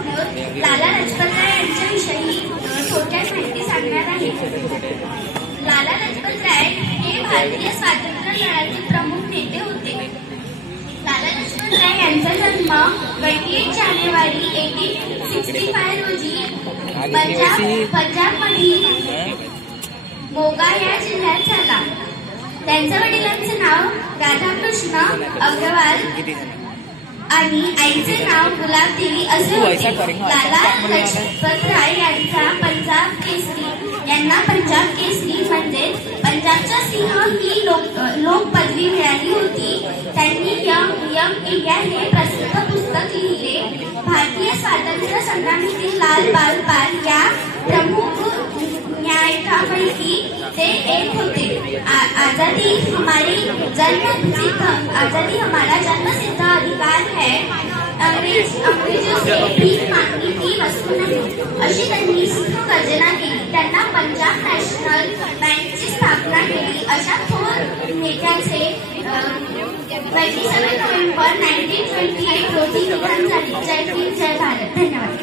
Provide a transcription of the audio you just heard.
समोर लाला लजपत राय यांच्याविषयी थोडक्यात माहिती सांगणार आहे. लाला लजपत राय हे भारतीय स्वातंत्र्य लढ्याचे प्रमुख नेते होते. लाला लजपत राय यांचा जन्म 28 जानेवारी 1865 रोजी पंजाबमधील मोगा या जिल्ह्यात झाला. त्यांच्या वडिलांचे नाव राधाकृष्ण अग्रवाल आणि आईचे नाव गुलाबदेवी असे होते. लाला लजपत राय यांना पंजाब केसरी म्हणजे पंजाबचा सिंह ही लोक पदवी मिळाली होती. त्यांनी यंग इंडिया हे प्रसिद्ध पुस्तक लिहिले. भारतीय स्वातंत्र्य संग्रामातील लाल बाल पाल या प्रमुख नायकांपैकी ते एक होते. आजादी हमारा जन्मसिद्ध अधिकार है, अंग्रेजों से भीख मागने की वस्तू नहीं, अशी त्यांनी गर्जना केली. त्यांना पंजाब नॅशनल बँकेची स्थापना केली. अशा थोर नेत्याचे 27 नोव्हेंबर 1928 रोजी निधन झाले. जय हिंद, जय भारत. धन्यवाद.